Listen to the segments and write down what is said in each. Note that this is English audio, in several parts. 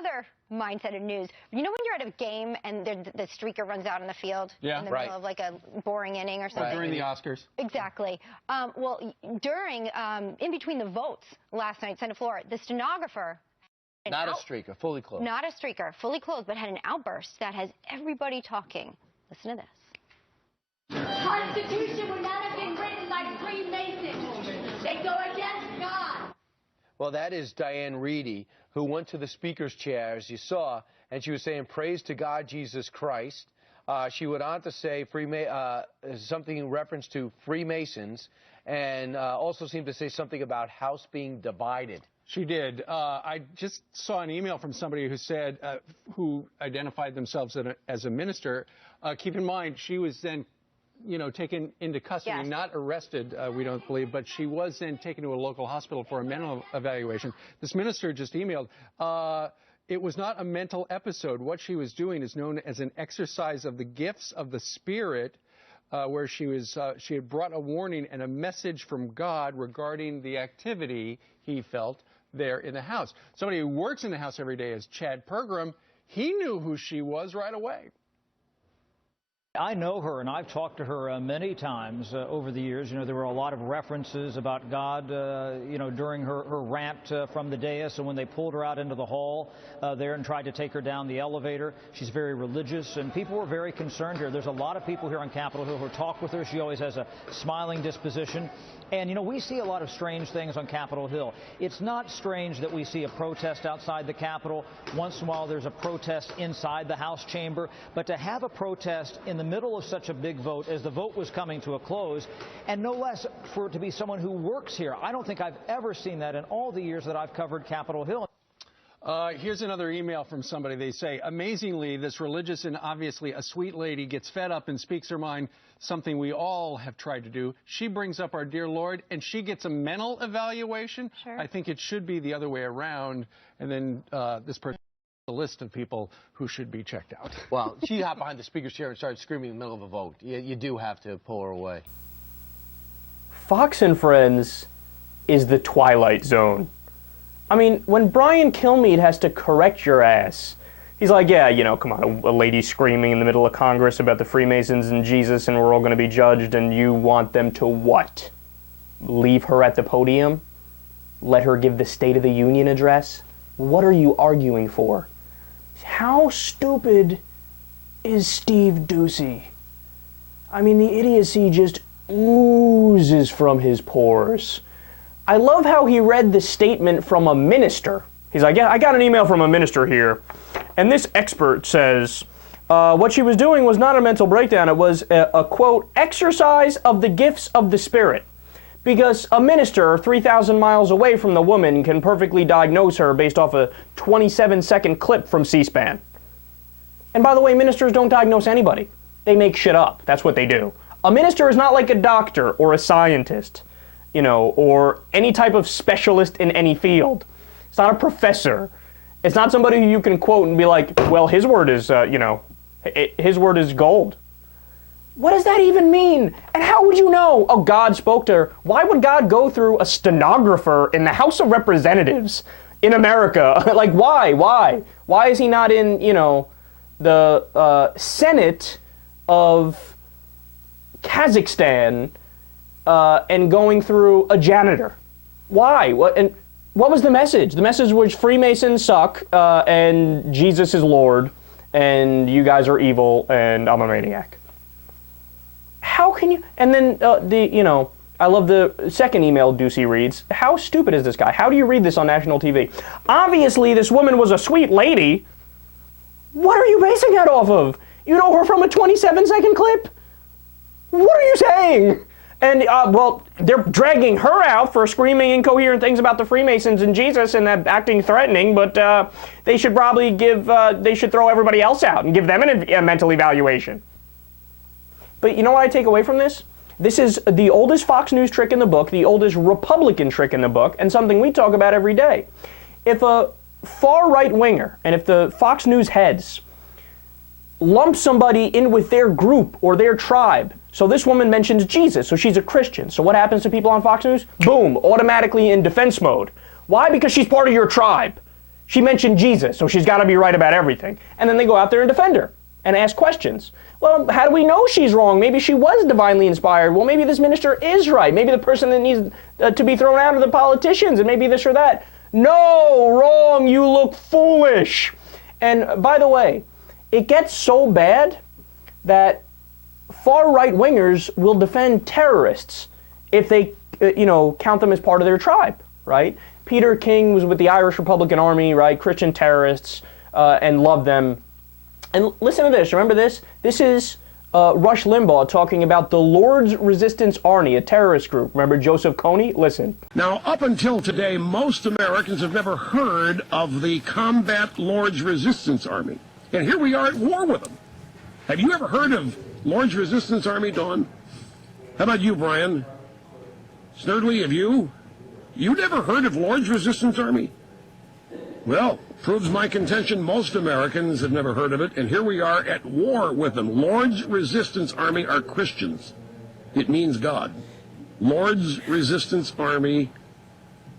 other mindset of news. You know when you're at a game and the streaker runs out in the field in the middle of like a boring inning or something? During the Oscars. Exactly. Well, in between the votes last night, Senate floor, the stenographer. Not a streaker, fully clothed. Not a streaker, fully clothed, but had an outburst that has everybody talking. Listen to this. The Constitution would not have been written like Freemasons. They go against God. Well, that is Diane Reedy, who went to the speaker's chair, as you saw, and she was saying, praise to God, Jesus Christ. She went on to say something in reference to Freemasons, and also seemed to say something about House being divided. She did. I just saw an email from somebody who said, who identified themselves as a minister. Keep in mind, she was then taken into custody, yes. Not arrested, we don't believe, but she was then taken to a local hospital for a mental evaluation. This minister just emailed, it was not a mental episode. What she was doing is known as an exercise of the gifts of the Spirit, where she had brought a warning and a message from God regarding the activity he felt there in the house. Somebody who works in the house every day is Chad Pergram. He knew who she was right away. I know her, and I've talked to her many times over the years. There were a lot of references about God, during her rant from the dais, and when they pulled her out into the hall there and tried to take her down the elevator. She's very religious, and people were very concerned here. There's a lot of people here on Capitol Hill who talk with her. She always has a smiling disposition. And, we see a lot of strange things on Capitol Hill. It's not strange that we see a protest outside the Capitol. Once in a while, there's a protest inside the House chamber. But to have a protest in the middle of such a big vote, as the vote was coming to a close, and no less for it to be someone who works here, I don't think I've ever seen that in all the years that I've covered Capitol Hill. Here's another email from somebody. They say, amazingly, this religious and obviously a sweet lady gets fed up and speaks her mind, something we all have tried to do. She brings up our dear Lord, and she gets a mental evaluation. Sure. I think it should be the other way around. And then this person has a list of people who should be checked out. Well, she hopped behind the speaker's chair and started screaming in the middle of a vote. You do have to pull her away. Fox and Friends is the Twilight Zone. I mean, when Brian Kilmeade has to correct your ass, he's like, yeah, come on, a lady screaming in the middle of Congress about the Freemasons and Jesus and we're all going to be judged, and you want them to what? Leave her at the podium? Let her give the State of the Union address? What are you arguing for? How stupid is Steve Doocy? I mean, the idiocy just oozes from his pores. I love how he read the statement from a minister. He's like, yeah, I got an email from a minister here, and this expert says what she was doing was not a mental breakdown. It was a quote, exercise of the gifts of the Spirit. Because a minister 3,000 miles away from the woman can perfectly diagnose her based off a 27-second clip from C-SPAN. And by the way, ministers don't diagnose anybody. They make shit up. That's what they do. A minister is not like a doctor or a scientist, or any type of specialist in any field. It's not a professor. It's not somebody who you can quote and be like, well, his word is, his word is gold. What does that even mean? And how would you know? Oh, God spoke to her. Why would God go through a stenographer in the House of Representatives in America? Like, why? Why is he not in, the Senate of Kazakhstan and going through a janitor? Why? What was the message? The message was Freemasons suck, and Jesus is Lord, and you guys are evil, and I'm a maniac. How can you? And then I love the second email Doocy reads. How stupid is this guy? How do you read this on national TV? Obviously, this woman was a sweet lady. What are you basing that off of? You know her from a 27-second clip? What are you saying? And, well, they're dragging her out for screaming incoherent things about the Freemasons and Jesus and acting threatening, but they should probably they should throw everybody else out and give them a mental evaluation. But you know what I take away from this? This is the oldest Fox News trick in the book, the oldest Republican trick in the book, and something we talk about every day. If a far right-winger, and if the Fox News heads lump somebody in with their group or their tribe, so this woman mentions Jesus, so she's a Christian. So what happens to people on Fox News? Boom, automatically in defense mode. Why? Because she's part of your tribe. She mentioned Jesus, so she's got to be right about everything. And then they go out there and defend her and ask questions. Well, how do we know she's wrong? Maybe she was divinely inspired. Well, maybe this minister is right. Maybe the person that needs to be thrown out are the politicians, and maybe this or that. No, wrong, you look foolish. And by the way, it gets so bad that far right-wingers will defend terrorists if they, count them as part of their tribe, right? Peter King was with the Irish Republican Army, right? Christian terrorists, and loved them. And listen to this. Remember this? This is Rush Limbaugh talking about the Lord's Resistance Army, a terrorist group. Remember Joseph Kony? Listen. Now, up until today, most Americans have never heard of the Combat Lord's Resistance Army. And here we are at war with them. Have you ever heard of Lord's Resistance Army, Dawn? How about you, Brian? Snerdley, have you? You never heard of Lord's Resistance Army? Well, proves my contention most Americans have never heard of it, and here we are at war with them. Lord's Resistance Army are Christians. It means God. Lord's Resistance Army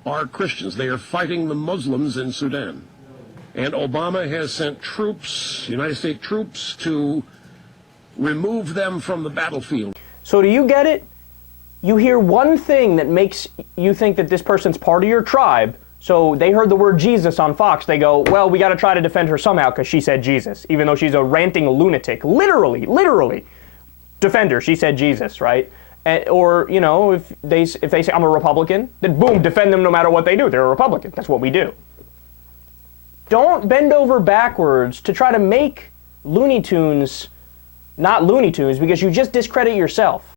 are Christians. They are fighting the Muslims in Sudan. And Obama has sent troops, United States troops, to remove them from the battlefield. So do you get it? You hear one thing that makes you think that this person's part of your tribe. So they heard the word Jesus on Fox. They go, well, we got to try to defend her somehow because she said Jesus, even though she's a ranting lunatic. Literally. Defend her. She said Jesus, right? Or, if they say I'm a Republican, then boom, defend them no matter what they do. They're a Republican. That's what we do. Don't bend over backwards to try to make Looney Tunes not Looney Tunes because you just discredit yourself.